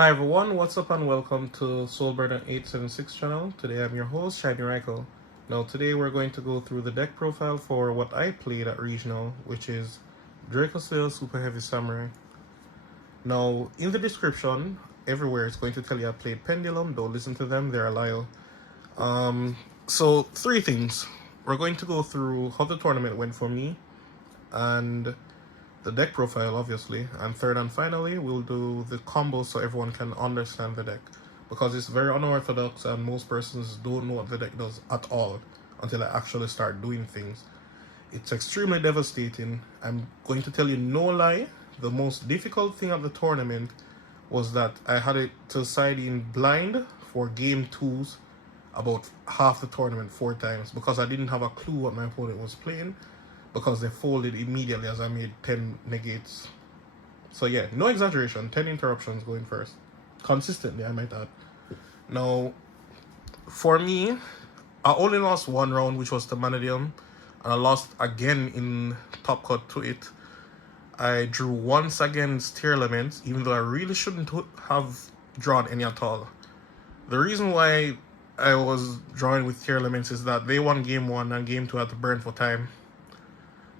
Hi everyone, what's up and welcome to Soulburner 876 channel. Today I'm your host, Shiny Draco. Now today we're going to go through the deck profile for what I played at Regional, which is Dracoslayer Superheavy Samurai. Now in the description, everywhere it's going to tell you I played Pendulum. Don't listen to them, they're a liar. So three things. We're going to go through how the tournament went for me and the deck profile, obviously, and third and finally we'll do the combo so everyone can understand the deck, because it's very unorthodox and most persons don't know what the deck does at all until I actually start doing things. It's extremely devastating. I'm going to tell you no lie, the most difficult thing at the tournament was that I had it to side in blind for game twos about half the tournament 4 times because I didn't have a clue what my opponent was playing, because they folded immediately as I made 10 negates. So yeah, no exaggeration, 10 interruptions going first. Consistently, I might add. Now, for me, I only lost one round, which was to Manadium, and I lost again in top cut to it. I drew once against Tier Elements, even though I really shouldn't have drawn any at all. The reason why I was drawing with Tier Elements is that they won game 1 and game 2 had to burn for time.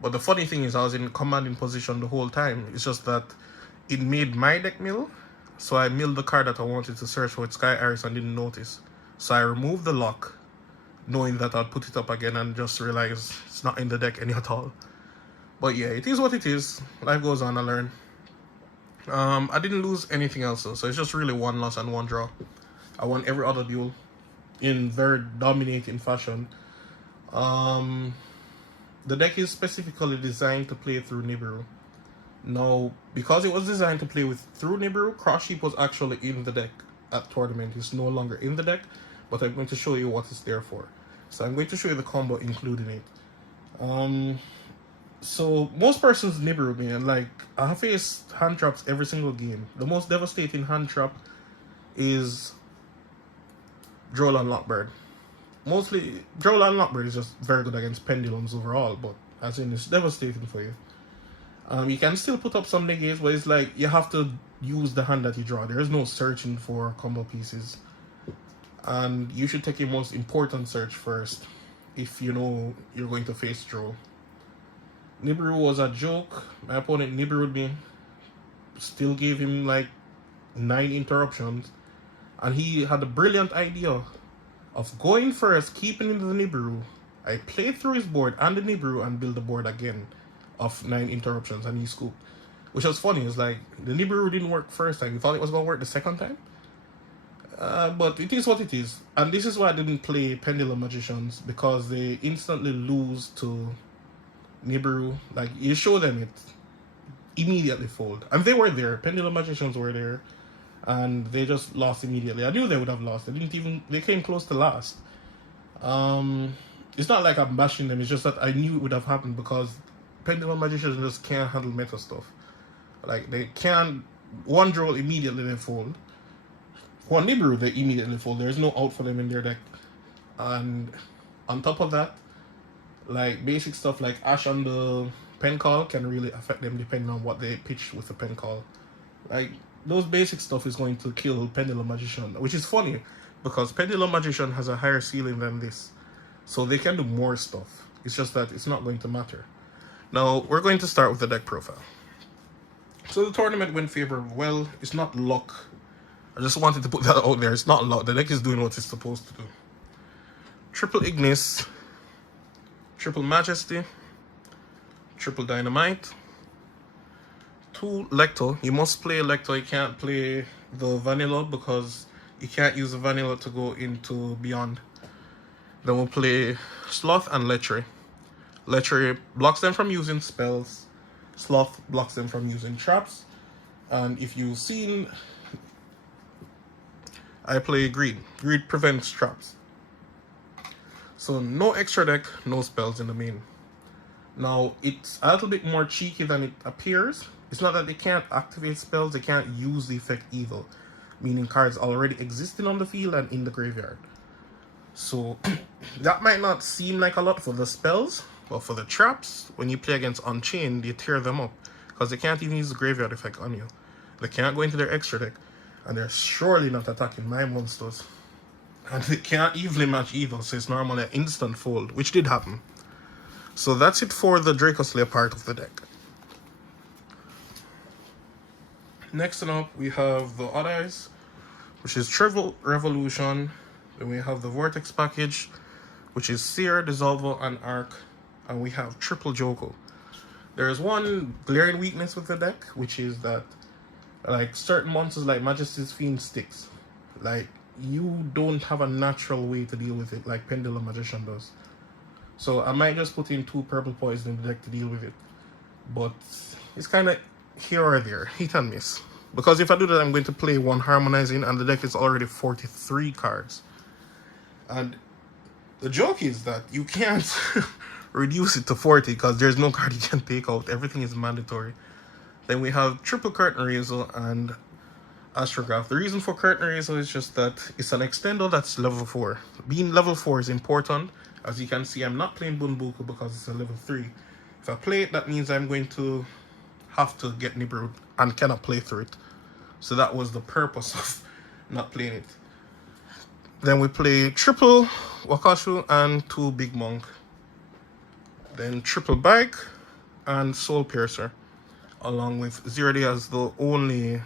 But the funny thing is I was in commanding position the whole time. It's just that it made my deck mill. So I milled the card that I wanted to search for with Sky Iris and didn't notice. So I removed the lock, knowing that I'd put it up again and just realized it's not in the deck any at all. But yeah, it is what it is. Life goes on, I learn. I didn't lose anything else though. So it's just really one loss and one draw. I won every other duel in very dominating fashion. The deck is specifically designed to play through Nibiru. Now, because it was designed to play through Nibiru, Cross Sheep was actually in the deck at tournament. It's no longer in the deck, but I'm going to show you what it's there for. So I'm going to show you the combo including it. So most persons Nibiru me, and like I have faced hand traps every single game. The most devastating hand trap is Droll and Lockbird. Mostly, Droll and Lockbird is just very good against pendulums overall, but as in it's devastating for you. You can still put up some negates, but it's like you have to use the hand that you draw. There is no searching for combo pieces. And you should take your most important search first if you know you're going to face Droll. Nibiru was a joke. My opponent Nibiru'd me. Still gave him like 9 interruptions. And he had a brilliant idea of going first, keeping in the Nibiru. I played through his board and the Nibiru and built the board again of 9 interruptions, and he scooped. Which was funny, it's like the Nibiru didn't work first time. You thought it was going to work the second time? But it is what it is. And this is why I didn't play Pendulum Magicians, because they instantly lose to Nibiru. Like, you show them it, immediately fold. And they were there, Pendulum Magicians were there. And they just lost immediately. I knew they would have lost. They came close to last. It's not like I'm bashing them, it's just that I knew it would have happened because Pendulum Magicians just can't handle meta stuff. Like, they can't one draw immediately they fold. One Nibiru they immediately fold. There's no out for them in their deck. And on top of that, like basic stuff like Ash on the pen call can really affect them depending on what they pitch with the pen call. Like, those basic stuff is going to kill Pendulum Magician, which is funny because Pendulum Magician has a higher ceiling than this, so they can do more stuff. It's just that it's not going to matter. Now we're going to start with the deck profile. So the tournament went favorable. Well, it's not luck. I just wanted to put that out there. It's not luck. The deck is doing what it's supposed to do. Triple Ignis, Triple Majesty, Triple Dynamite, 2 Lecto. You must play Lecto. You can't play the vanilla because you can't use the vanilla to go into beyond. Then we'll play Sloth and Lechery. Lechery blocks them from using spells. Sloth blocks them from using traps. And if you've seen, I play Greed. Greed prevents traps. So no extra deck, no spells in the main. Now it's a little bit more cheeky than it appears. It's not that they can't activate spells, they can't use the effect either, meaning cards already existing on the field and in the graveyard. So that might not seem like a lot for the spells, but for the traps, when you play against Unchained, you tear them up because they can't even use the graveyard effect on you. They can't go into their extra deck. And they're surely not attacking my monsters. And they can't evenly match either, so it's normally an instant fold, which did happen. So that's it for the Dracoslayer part of the deck. Next up, we have the O-Eyes, which is Trivial Revolution. Then we have the Vortex package, which is Seer, Dissolver, and Arc. And we have Triple Draco. There is one glaring weakness with the deck, which is that like certain monsters like Majesty's Fiend sticks. Like, you don't have a natural way to deal with it like Pendulum Magician does. So I might just put in 2 purple poison in the deck to deal with it. But it's kind of here or there, hit and miss. Because if I do that, I'm going to play 1 Harmonizing, and the deck is already 43 cards. And the joke is that you can't reduce it to 40 because there's no card you can take out. Everything is mandatory. Then we have Triple Curtain Raiser and Astrograph. The reason for Curtain Raiser is just that it's an extender that's level 4. Being level 4 is important. As you can see, I'm not playing Bunbuku because it's a level 3. If I play it, that means I'm going to have to get Nibiru and cannot play through it. So that was the purpose of not playing it. Then we play Triple Wakashu and 2 Big Monk. Then Triple Bike and Soul Piercer, along with 0D as the only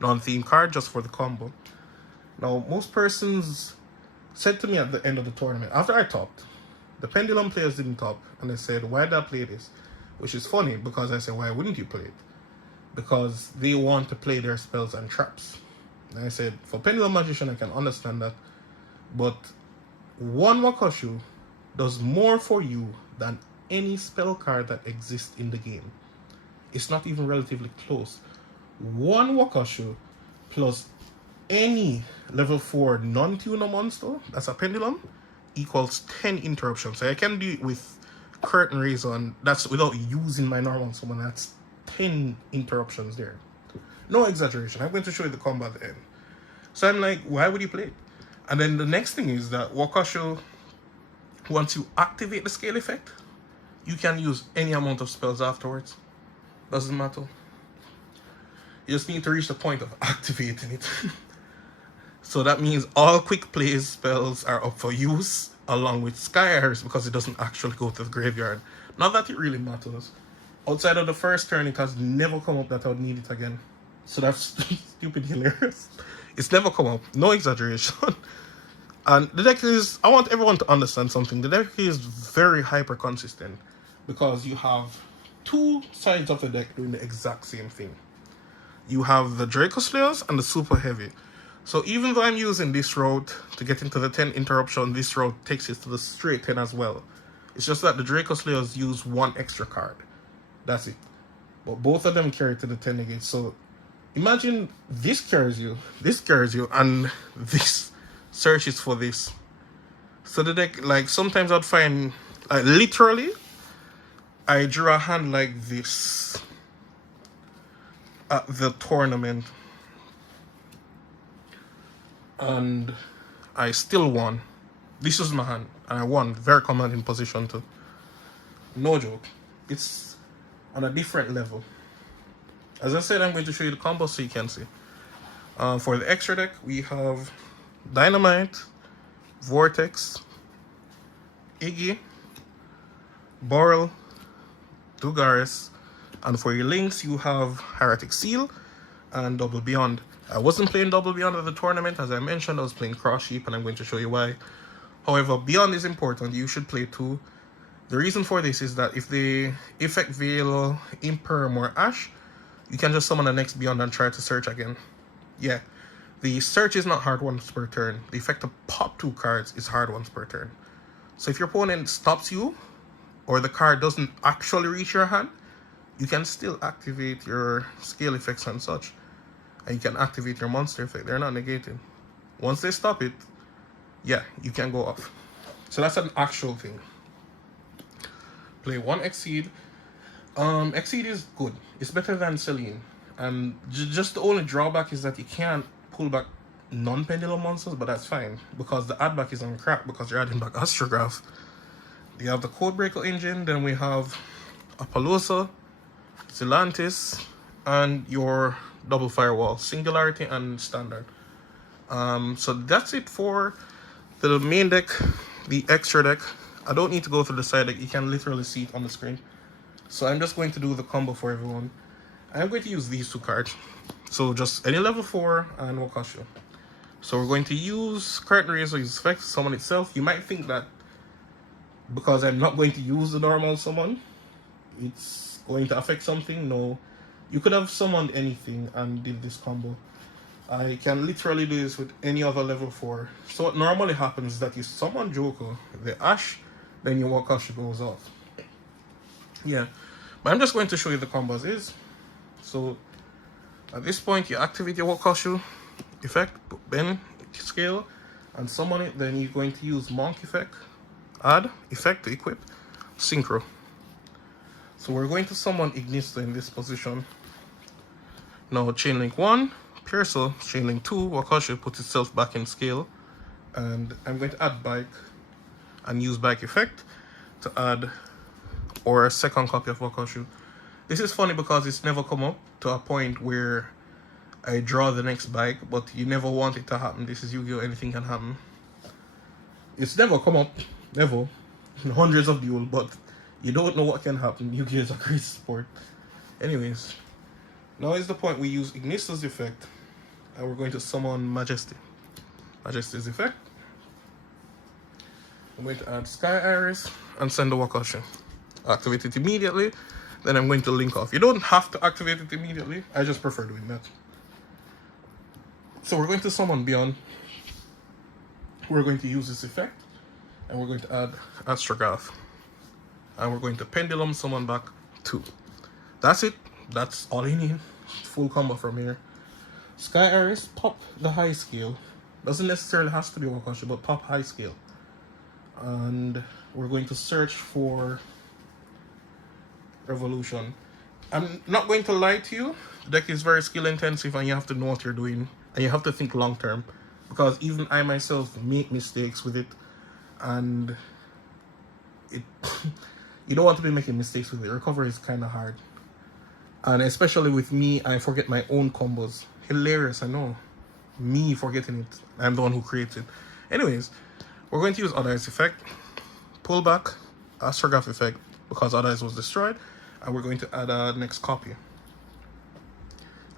non-theme card just for the combo. Now, most persons said to me at the end of the tournament, after I topped, the Pendulum players didn't top, and they said, why did I play this? Which is funny, because I said, why wouldn't you play it? Because they want to play their spells and traps. And I said, for Pendulum Magician, I can understand that, but 1 Wakashu does more for you than any spell card that exists in the game. It's not even relatively close. 1 Wakashu plus any level 4 non-tuner monster that's a Pendulum equals 10 interruptions. So I can do it with Curtain Raiser, and that's without using my normal summon. That's 10 interruptions there. No exaggeration. I'm going to show you the combo at the end. So I'm like, why would you play it? And then the next thing is that Wakashu, once you activate the scale effect, you can use any amount of spells afterwards. Doesn't matter. You just need to reach the point of activating it. So that means all quick plays spells are up for use, along with Sky Iris, because it doesn't actually go to the graveyard. Not that it really matters. Outside of the first turn, it has never come up that I would need it again. So that's stupid hilarious. It's never come up. No exaggeration. And the deck is, I want everyone to understand something. The deck is very hyper consistent because you have 2 sides of the deck doing the exact same thing. You have the Dracoslayers and the Super Heavy. So even though I'm using this route to get into the 10 interruption, this route takes it to the straight 10 as well. It's just that the Dracoslayers use 1 extra card. That's it. But both of them carry to the 10 again. So imagine this carries you, and this searches for this. So the deck, like, sometimes I'd find, like, literally, I drew a hand like this at the tournament, and I still won. This was my hand, and I won. Very commanding position too. No joke. It's on a different level. As I said, I'm going to show you the combo so you can see. For the extra deck, we have Dynamite, Vortex, Iggy, Boral, Dugaris, and for your links, you have Heretic Seal and Double Beyond. I wasn't playing Double Beyond at the tournament. As I mentioned, I was playing Cross Sheep, and I'm going to show you why. However, Beyond is important. You should play 2. The reason for this is that if they effect Veil, Imperm, or Ash, you can just summon the next Beyond and try to search again. Yeah, the search is not hard once per turn. The effect to pop 2 cards is hard once per turn. So if your opponent stops you, or the card doesn't actually reach your hand, you can still activate your scale effects and such. And you can activate your monster effect. They're not negated. Once they stop it, yeah, you can go off. So that's an actual thing. Play 1 Exceed. Exceed is good. It's better than Celine. And just the only drawback is that you can't pull back non-pendulum monsters, but that's fine. Because the add back is on crap because you're adding back Astrograph. You have the Codebreaker engine, then we have Apollosa, Zelantis, and your double firewall, singularity and standard. So that's it for the main deck. The extra deck, I don't need to go through the side deck, you can literally see it on the screen. So I'm just going to do the combo for everyone. I'm going to use these two cards. So just any level 4 and Wakashu. So we're going to use Curtain Razor's effect, summon itself. You might think that because I'm not going to use the normal summon, it's going to affect something. No, you could have summoned anything and did this combo. I can literally do this with any other level 4. So what normally happens is that you summon Draco, the Ash, then your Wakashu goes off. Yeah, but I'm just going to show you the combos is. So at this point you activate your Wakashu effect, then scale and summon it. Then you're going to use Monk effect, add effect to equip, synchro. So we're going to summon Ignisto in this position. Now chain link 1, Piercel, chain link 2, Wakashu puts itself back in scale, and I'm going to add bike and use bike effect to add or a second copy of Wakashu. This is funny because it's never come up to a point where I draw the next bike, but you never want it to happen. This is Yu-Gi-Oh! Anything can happen. It's never come up, never, in hundreds of duels, but you don't know what can happen. Yu-Gi-Oh! Is a great sport. Anyways, now is the point we use Ignisto's effect, and we're going to summon Majesty. Majesty's effect. I'm going to add Sky Iris and send the Wakashu. Activate it immediately, then I'm going to link off. You don't have to activate it immediately, I just prefer doing that. So we're going to summon Beyond. We're going to use this effect, and we're going to add Astrograph. And we're going to Pendulum summon back 2. That's it. That's all you need. Full combo from here. Sky Iris, pop the high scale. Doesn't necessarily have to be Wakashu, but pop high scale. And we're going to search for Revolution. I'm not going to lie to you. The deck is very skill intensive and you have to know what you're doing. And you have to think long term. Because even I myself make mistakes with it. And it you don't want to be making mistakes with it. Recovery is kind of hard. And especially with me, I forget my own combos. Hilarious, I know. Me forgetting it. I'm the one who creates it. Anyways, we're going to use O-Eyes effect. Pull back, Astrograph effect, because O-Eyes was destroyed. And we're going to add a next copy.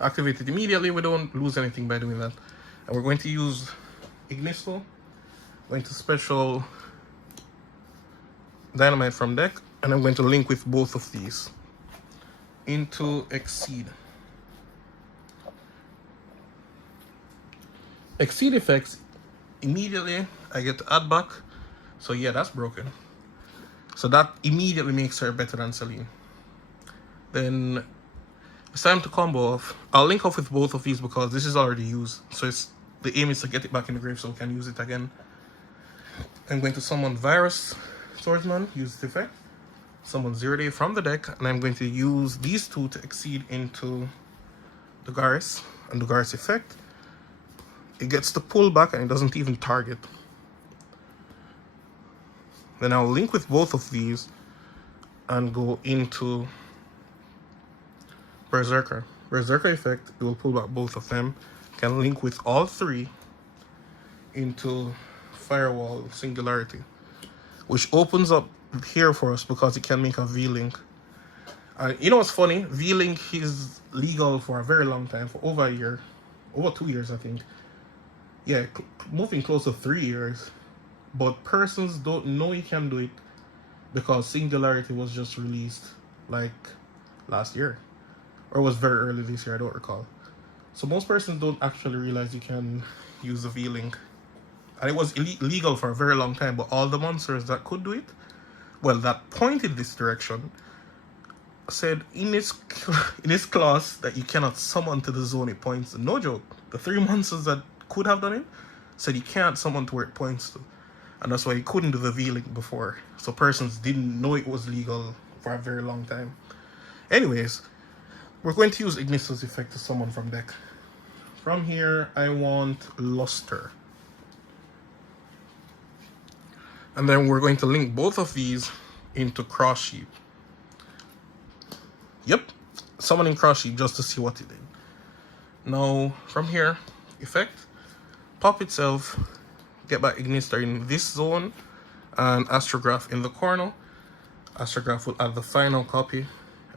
Activate it immediately. We don't lose anything by doing that. And we're going to use Ignisto. Going to special Dynamite from deck. And I'm going to link with both of these into Exceed. Exceed effects, immediately I get to add back. So yeah, that's broken. So that immediately makes her better than Celine. Then it's time to combo off. I'll link off with both of these because this is already used. So it's the aim is to get it back in the grave so we can use it again. I'm going to summon Virus Swordsman, use the effect. Summon 0-Day from the deck, and I'm going to use these two to Exceed into the Garis and the Garis effect. It gets to pull back and it doesn't even target. Then I'll link with both of these and go into Berserker. Berserker effect, it will pull back both of them. Can link with all three into Firewall Singularity, which opens up here for us because it can make a V-Link. You know what's funny? V-Link is legal for a very long time, for over a year. Over 2 years, I think. Yeah, moving close to 3 years. But persons don't know you can do it because Singularity was just released like last year. Or it was very early this year, I don't recall. So most persons don't actually realize you can use the V-Link. And it was illegal for a very long time, but all the monsters that could do it, well, that pointed this direction, said in its clause that you cannot summon to the zone it points to. No joke. The 3 monsters that could have done it said you can't summon to where it points to. And that's why you couldn't do the V-Link before. So persons didn't know it was legal for a very long time. Anyways, we're going to use Ignisto's effect to summon from deck. From here, I want Luster. And then we're going to link both of these into Cross Sheep. Yep, summoning Cross Sheep just to see what it did. Now from here, effect, pop itself, get back Ignister in this zone, and Astrograph in the corner. Astrograph will add the final copy,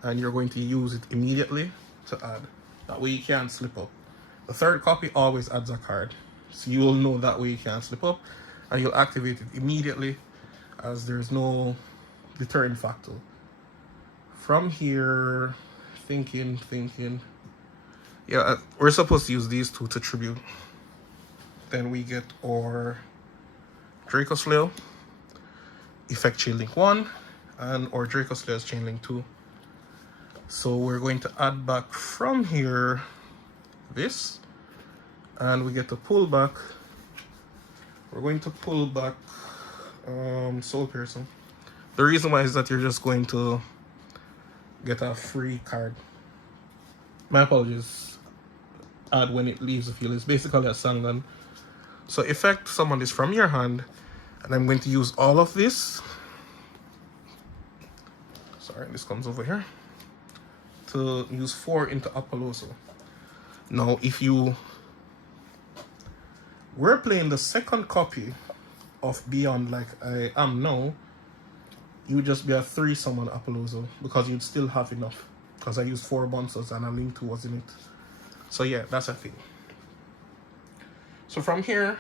and you're going to use it immediately to add. That way you can't slip up. The third copy always adds a card, so you will know that way you can't slip up, and you'll activate it immediately as there's no deterrent factor. From here, thinking. Yeah, we're supposed to use these two to tribute. Then we get our Dracoslayer, effect chain link 1, and our Dracoslayer's chain link 2. So we're going to add back from here this, and we get to pull back. We're going to pull back Soul Piercer. The reason why is that you're just going to get a free card. My apologies. Add when it leaves the field. It's basically a Sangan. So effect, summon this from your hand, and I'm going to use all of this. Sorry, this comes over here. To use 4 into Apolloso. Now, if you were playing the second copy of Beyond like I am now, you would just be a 3 summon Apolloso because you'd still have enough. Because I used 4 monsters and a Link 2 was in it. So yeah, that's a thing. So from here,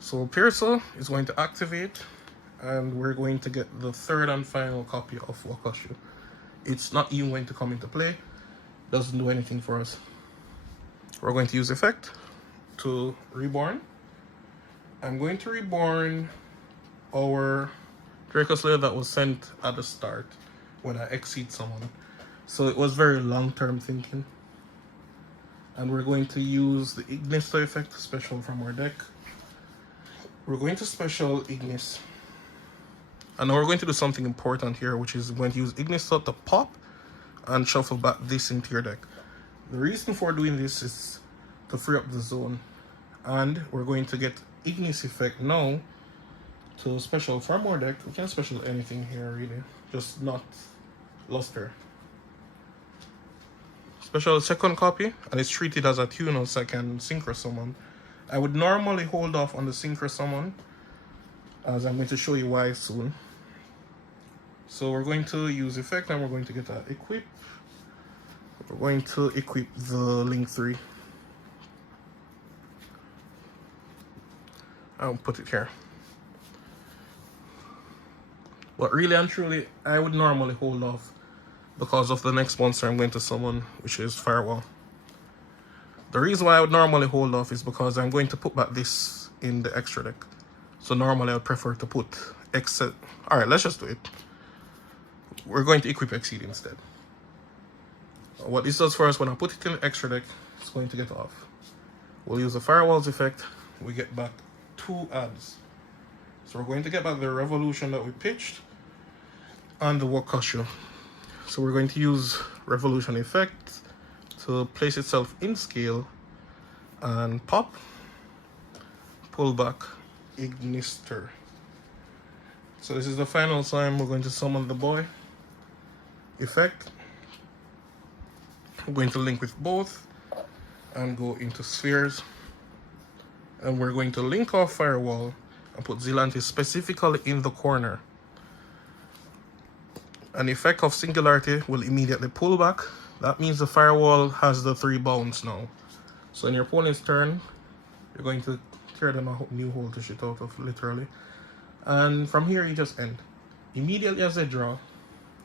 Soul Piercer is going to activate, and we're going to get the third and final copy of Wakashu. It's not even going to come into play. Doesn't do anything for us. We're going to use effect to reborn. I'm going to reborn our Dracoslayer that was sent at the start when I exceed someone. So it was very long-term thinking. And we're going to use the Ignister effect special from our deck. We're going to special Ignis. And now we're going to do something important here, which is we're going to use Ignister to pop and shuffle back this into your deck. The reason for doing this is to free up the zone. And we're going to get Ignis effect now to special from our deck. We can special anything here really, just not Luster. Special second copy, and it's treated as a tuner, so I can synchro summon. I would normally hold off on the synchro summon, as I'm going to show you why soon. So we're going to use effect, and we're going to get an equip. We're going to equip the Link 3. I'll put it here. But really and truly, I would normally hold off because of the next monster I'm going to summon, which is Firewall. The reason why I would normally hold off is because I'm going to put back this in the extra deck. So normally I would prefer to put Exceed. Alright, let's just do it. We're going to equip Exceed instead. What this does for us, when I put it in the extra deck, it's going to get off. We'll use the Firewall's effect. We get back 2 adds. So we're going to get back the Revolution that we pitched and the Wakashu. So we're going to use Revolution effect to place itself in scale and pop, pull back Ignister. So this is the final time we're going to summon the boy. Effect. We're going to link with both and go into spheres. And we're going to link off Firewall and put Zelantis specifically in the corner. An effect of Singularity will immediately pull back. That means the Firewall has the 3 bounds now. So in your opponent's turn, you're going to tear them a new hole to shit out of, literally. And from here, you just end. Immediately as they draw,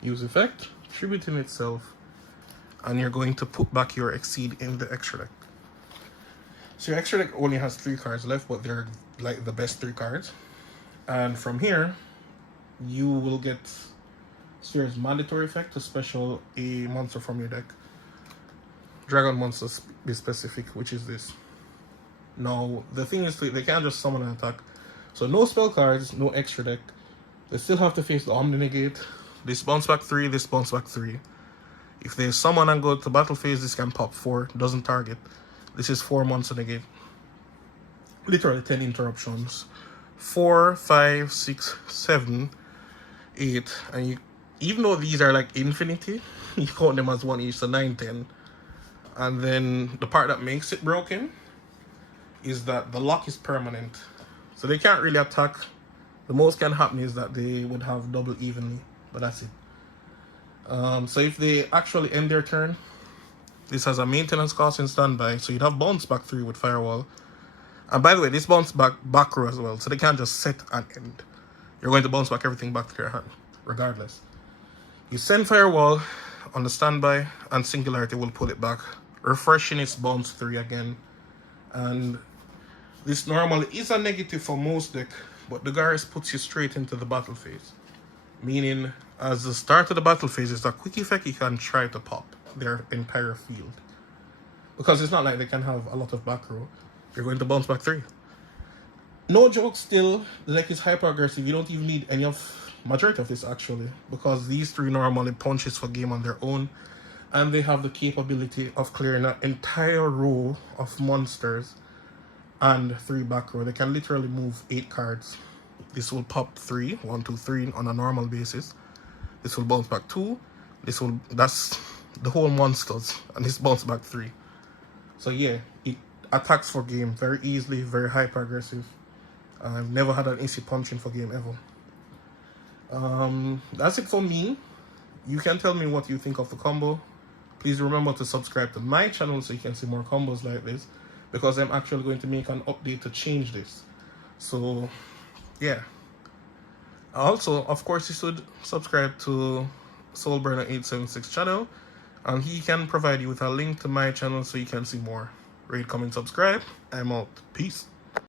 use effect, tributing itself, and you're going to put back your Exceed in the extra deck. So your extra deck only has 3 cards left, but they're like the best 3 cards. And from here, you will get Sphere's mandatory effect to special a monster from your deck. Dragon monsters be specific, which is this. Now, the thing is, they can't just summon an attack. So no spell cards, no extra deck. They still have to face the Omni Negate. This bounce back 3, this bounce back 3. If they summon and go to battle phase, this can pop 4, doesn't target. This is 4 monster negate. Literally 10 interruptions. 4, 5, 6, 7, 8, and you, even though these are like infinity, you count them as 1 each, so 9, 10. And then the part that makes it broken is that the lock is permanent. So they can't really attack. The most can happen is that they would have double evenly, but that's it. So if they actually end their turn, this has a maintenance cost in standby, so you'd have bounce back 3 with Firewall. And by the way, this bounce back row as well, so they can't just set and end. You're going to bounce back everything back to your hand, regardless. You send Firewall on the standby, and Singularity will pull it back, refreshing its bounce 3 again. And this normally is a negative for most deck, but the Garrus puts you straight into the battle phase. Meaning, as the start of the battle phase is a quick effect, you can try to pop their entire field. Because it's not like they can have a lot of back row. You're going to bounce back 3. No joke still, the deck is hyper aggressive. You don't even need any of majority of this actually. Because these 3 normally punches for game on their own. And they have the capability of clearing an entire row of monsters and 3 back row. They can literally move 8 cards. This will pop 3, 1, 2, 3 on a normal basis. This will bounce back 2. That's the whole monsters, and this bounce back 3. So yeah, it attacks for game very easily, very hyper aggressive. I've never had an easy punching for game ever. That's it for me. You can tell me what you think of the combo. Please remember to subscribe to my channel so you can see more combos like this, because I'm actually going to make an update to change this. So yeah. Also, of course, you should subscribe to Soulburner876 channel, and he can provide you with a link to my channel so you can see more. Rate, comment, subscribe. I'm out. Peace.